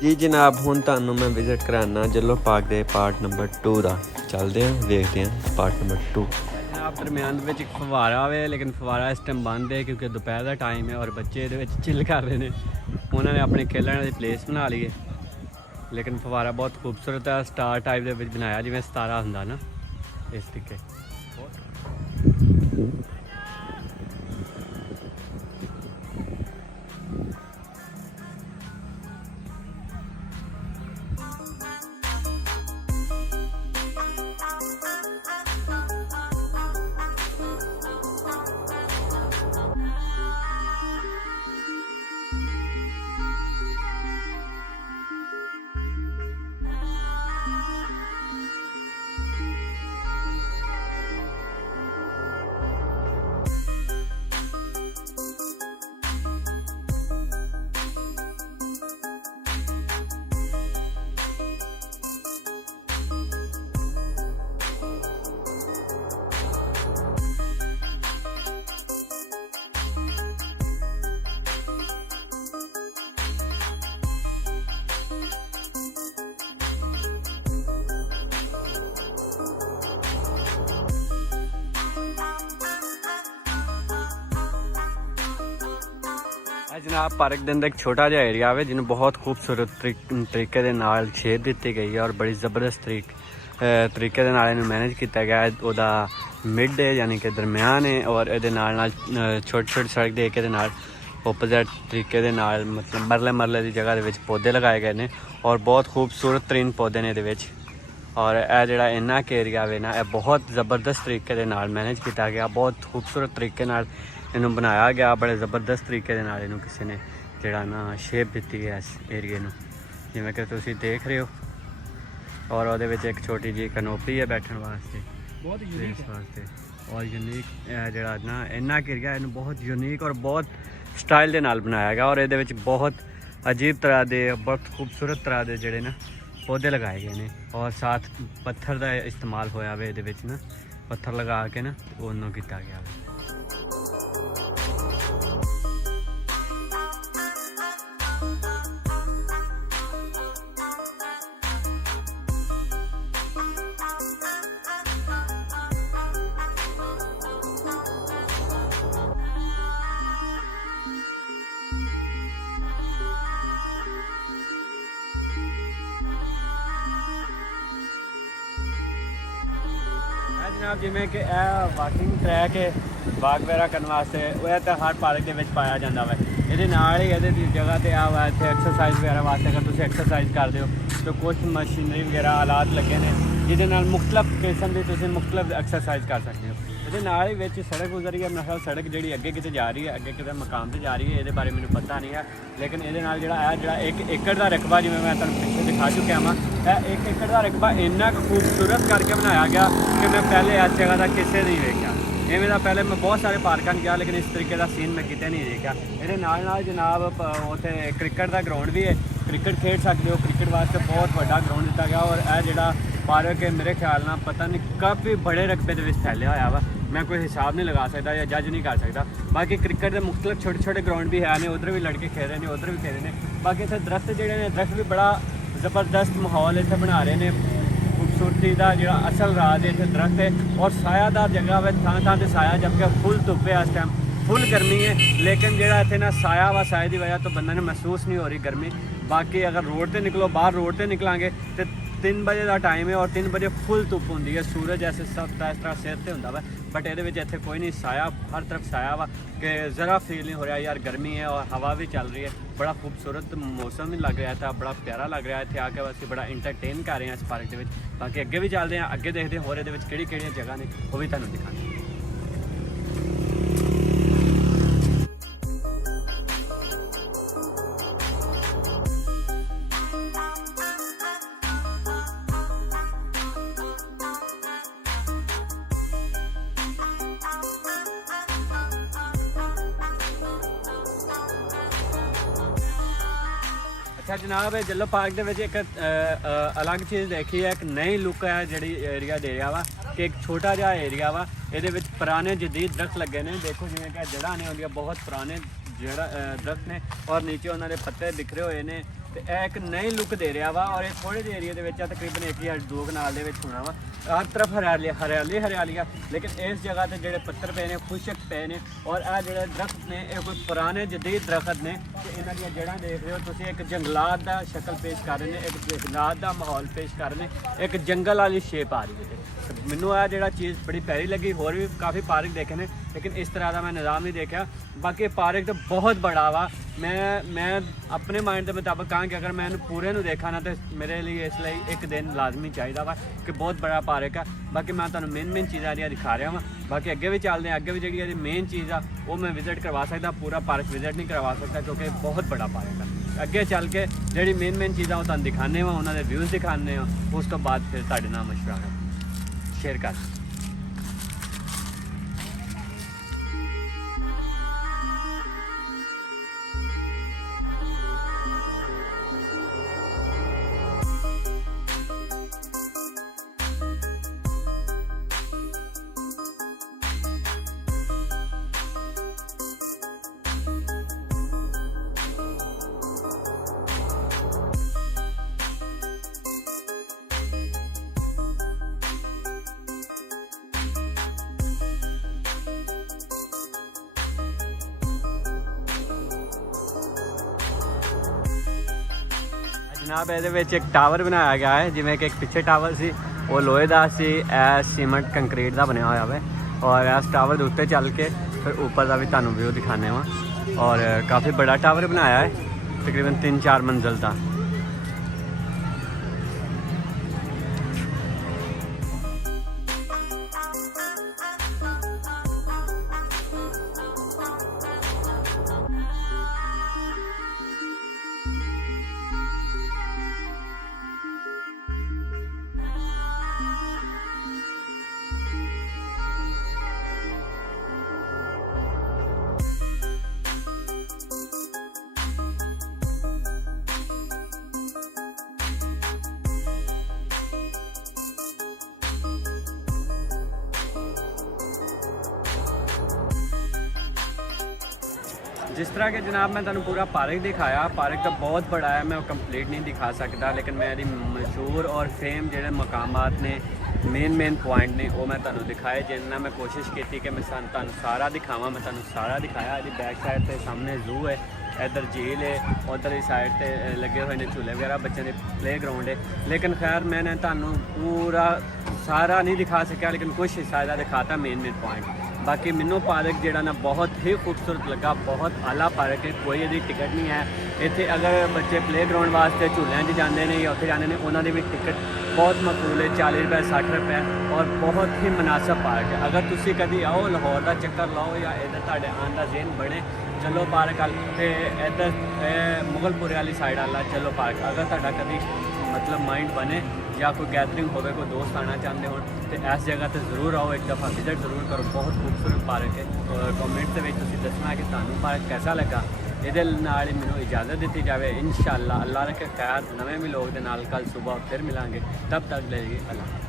जी जनाब हुण तुहानूं मैं विजिट कराना जलो पार्क दे पार्ट नंबर 2 का। चलते हैं देखते हैं पार्ट नंबर 2। जनाब दरम्यान में एक फवारा वे, लेकिन फवारा इस टाइम बंद है क्योंकि दोपहर का टाइम है और बच्चे ये चिल कर रहे हैं। उन्होंने अपने खेलने की प्लेस बना ली है, लेकिन फवारा बहुत खूबसूरत है, स्टार टाइप के बनाया जिवें सितारा हुंदा ना, इस तरीके। जनाब पार्क के अंदर एक छोटा जिहा एरिया है जिन्होंने बहुत खूबसूरत तरीके दे नाल शेप दी गई है और बड़ी ज़बरदस्त तरीके दे नाल मैनेज किया गया है। उहदा मिड है यानी कि दरम्यान है और ये छोटी छोटी सड़क दे के ओपोजिट तरीके दे नाल मतलब मरले मरले की जगह दे पौधे लगाए गए हैं और बहुत खूबसूरत तरीन पौधे ने ये। और यह जोड़ा इन्ना के एरिया वे ना बहुत ज़बरदस्त तरीके दे नाल मैनेज किया गया, बहुत खूबसूरत तरीके नाल इन्हू बनाया गया, बड़े ज़बरदस्त तरीके दे नाल इन्हू किसी ने जोड़ा ना शेप दी है इस एरिए में, जिवें कि तुसीं देख रहे हो। और वो एक छोटी जी कनोपी है बैठने वास्ते, बहुत यूनिक वास्ते और यूनिक जोड़ा ना इन्ना के एरिया इन्हू बहुत यूनिक और बहुत स्टाइल के नाल बनाया गया। और ये बहुत अजीब तरह के बहुत खूबसूरत तरह के जोड़े ना पौधे लगाए गए हैं और साथ पत्थर का इस्तेमाल होया वे ये ना, पत्थर लगा के ना उन्होंने किया गया। जनाब जिमें कि वाकिंग ट्रैक है वाक वगैरह करने वास्ते वह तो हर पार्क के पाया जाता है। ये जगह तो आ इतने एक्सरसाइज वगैरह वास्ते अगर तुम एक्सरसाइज करते हो तो कुछ मशीनरी वगैरह आलात लगे हैं जिसे मुख्तलिफ किस्म की तुम मुख्तलिफ एक्सरसाइज कर सकते हो। ये सड़क गुजरी है, मेरे ख्याल सड़क जी अगे कितने जा रही है, अगे कितने मकाम से जा रही है, ये बारे मैंने पता नहीं है। लेकिन ये एक एकड़ का रकबा जिमें मैं तुम पिछले दिखा चुका हाँ, एक एकड़ का रकबा इन्ना खूबसूरत करके बनाया गया कि मैं पहले इस जगह का किसे नहीं देखा। इवें पहले मैं बहुत सारे पार्कों में गया लेकिन इस तरीके का सीन मैं कितने नहीं देखा। ये जनाब उत्थे क्रिकेट का ग्राउंड भी है, क्रिकेट खेड सकते हो, क्रिकेट वास्ते बहुत बड़ा ग्राउंड दिता गया। और यह जोड़ा पार्क है मेरे ख्याल ना पता नहीं काफ़ी बड़े रकबे के फैलिया होया वा, मैं कोई हिसाब नहीं लगा सकता या जज नहीं कर सकता। बाकी क्रिकेट के मुख्तलिफ छोटे छोटे ग्राउंड भी है, उधर भी लड़के खेल रहे हैं, उधर भी खेल रहे हैं। बाकी इतने दरख्त जोड़े ने दरख्त भी बड़ा ज़बरदस्त माहौल इतने बना रहे हैं। खूबसूरती का जो असल राज है इतने दरख्त है और सायादार जगह है, थां थां से साया, जबकि फुल धुप है, इस टाइम फुल गर्मी है। लेकिन जो इतने ना साया वा साए की वजह तो बंदे ने महसूस नहीं हो रही गर्मी। बाकी अगर रोड पर निकलो, बाहर रोड पर निकलांगे तो 3 बजे का टाइम है और 3 बजे फुल धुप होंगी है, सूरज ऐसे सब इस तरह सिर से होंगे वा। बट ये इतने कोई नहीं, साया हर तरफ साया वा कि ज़रा फील नहीं हो रहा यार गर्मी है और हवा भी चल रही है। बड़ा खूबसूरत मौसम भी लग रहा था, बड़ा प्यारा लग रहा है। इतने आके बस बड़ा इंटरटेन कर रहे हैं इस पार्क के। बाकी अगे भी चलते हैं, अगे देखते हैं होर ये जगह ने वो भी तुहानूं दिखाने। अच्छा जनाब जलो पार्क के एक अलग चीज़ देखी है, एक नई लुक है जी एरिया दे रहा वा कि एक छोटा जहा एरिया वा, ये पुराने जदीद दरख्त लगे ने। देखो जिवें कि जड़ा ने होंगे बहुत पुराने जड़ा दरख्त ने और नीचे उन्होंने पत्ते बिखरे हुए हैं ਤੇ ਇਹ ਇੱਕ ਨਈ ਲੁੱਕ ਦੇ ਰਿਹਾ ਵਾ। ਔਰ ਇਹ ਥੋੜੇ ਜਿਹੇ ਏਰੀਆ ਦੇ ਵਿੱਚ ਆ, ਤਕਰੀਬਨ 1 ਜਾਂ 2 ਕਨਾਲ ਦੇ ਵਿੱਚ ਹੋਣਾ ਵਾ। ਹਰ ਤਰਫ ਹਰਿਆਲੀ ਆ, ਲੇਕਿਨ ਇਸ ਜਗ੍ਹਾ ਤੇ ਜਿਹੜੇ ਪੱਥਰ ਪਏ ਨੇ ਖੁਸ਼ਕ ਪਏ ਨੇ। ਔਰ ਇਹ ਜਿਹੜੇ ਦਰਖਤ ਨੇ ਇਹ ਕੋਈ ਪੁਰਾਣੇ ਜਦੀਦ ਦਰਖਤ ਨੇ ਤੇ ਇਹਨਾਂ ਦੀਆਂ ਜੜ੍ਹਾਂ ਦੇਖ ਰਹੇ ਹੋ ਤੁਸੀਂ, ਇੱਕ ਜੰਗਲਾਤ ਦਾ ਸ਼ਕਲ ਪੇਸ਼ ਕਰ ਰਹੇ ਨੇ, ਇੱਕ ਜੰਗਲਾਤ ਦਾ ਮਾਹੌਲ ਪੇਸ਼ ਕਰ ਰਹੇ ਨੇ, ਇੱਕ ਜੰਗਲ ਵਾਲੀ ਸ਼ੇਪ ਆ ਰਹੀ ਹੈ। ਮੈਨੂੰ ਇਹ ਜਿਹੜਾ ਚੀਜ਼ ਬੜੀ ਪਿਆਰੀ ਲੱਗੀ। ਹੋਰ ਵੀ ਕਾफ़ी ਪਾਰਕ देखे ने, लेकिन इस तरह का मैं निज़ाम नहीं देखा। बाकी पार्क तो बहुत बड़ा वा। मैं अपने माइंड के मुताबिक कहाँ कि अगर मैं पूरे नू देखा ना तो मेरे लिए इसलिए एक दिन लाजमी चाहिए वा कि बहुत बड़ा पार्क है। बाकी मैं तुहानू मेन चीज़ां दिखा रहा वा। बाकी अगे भी चलते हैं, अगे भी जी मेन चीज़ आ वो मैं विजिट करवा सकता, पूरा पार्क विजिट नहीं करवा सकता क्योंकि बहुत बड़ा पार्क है। अगे चल के जी मेन चीज़ां वो तुहानू दिखाने वा, उन्होंने व्यूज़ दिखाने वा, उस तो बाद फिर तुहाडे नाल मशवरा शेयर कर। जनाब ये एक टावर बनाया गया है, जिमें कि एक पिछे टावर से वो लोहे का सी, सीमेंट कंक्रीट का बनया हुआ है। और इस टावर के उत्ते चल के फिर ऊपर का भी तुहानू व्यू दिखाने वा। और काफ़ी बड़ा टावर बनाया है, तकरीबन 3-4 मंजिल का। जिस तरह के जनाब मैं तुहानू पूरा पार्क दिखाया, पार्क तो बहुत बड़ा है, मैं कंप्लीट नहीं दिखा सकता, लेकिन मेरी मशहूर और फेम जो मकामात ने मेन पॉइंट ने वो मैं तुहानू दिखाए, जिन्ना मैं कोशिश की कि मैं तुहानू सारा दिखावा। मैं तुहानू सारा दिखाया। ये बैक साइड पे सामने जू है, इधर झील है, उधर ही साइड पे लगे हुए हैं झूले वगैरह, बच्चों के प्ले ग्राउंड है। लेकिन खैर मैंने तुहानू पूरा सारा नहीं दिखा सकिया, लेकिन कुछ हिस्सा इहदा दिखाता मेन पॉइंट। बाकी मैनू पार्क जो ना बहुत ही खूबसूरत लगा, बहुत आला पार्क है, कोई यदि टिकट नहीं है इत्थे। अगर बच्चे प्ले ग्राउंड वास्ते झूलों से जाते हैं या उत्थे जाते हैं, उन्होंने भी टिकट बहुत मकबूल है, 40 रुपए 60 रुपए, और बहुत ही मुनासिब पार्क है। अगर तुसी कभी आओ लाहौर का चक्कर लाओ या इधर तुहाडे आने का ज़हन बने, चलो पार्क वाल ते इधर मुगलपुरे वाली साइड वाला चलो पार्क। अगर तुहाडा कभी मतलब माइंड बने या कोई गैदरिंग हो, कोई दोस्त आना चाहते हो तो इस जगह तो जरूर आओ, एक दफ़ा विजिट जरूर करो। बहुत खूबसूरत पार्क है। और कॉमेंट के दसना कि तुहानू पार्क कैसा लगा। ये मैनू इजाज़त दी जाए। इंशाअल्लाह अल्लाह रखे खैर, नवे भी लोग दे नाल कल सुबह फिर मिलांगे। तब तक ले अल्लाह।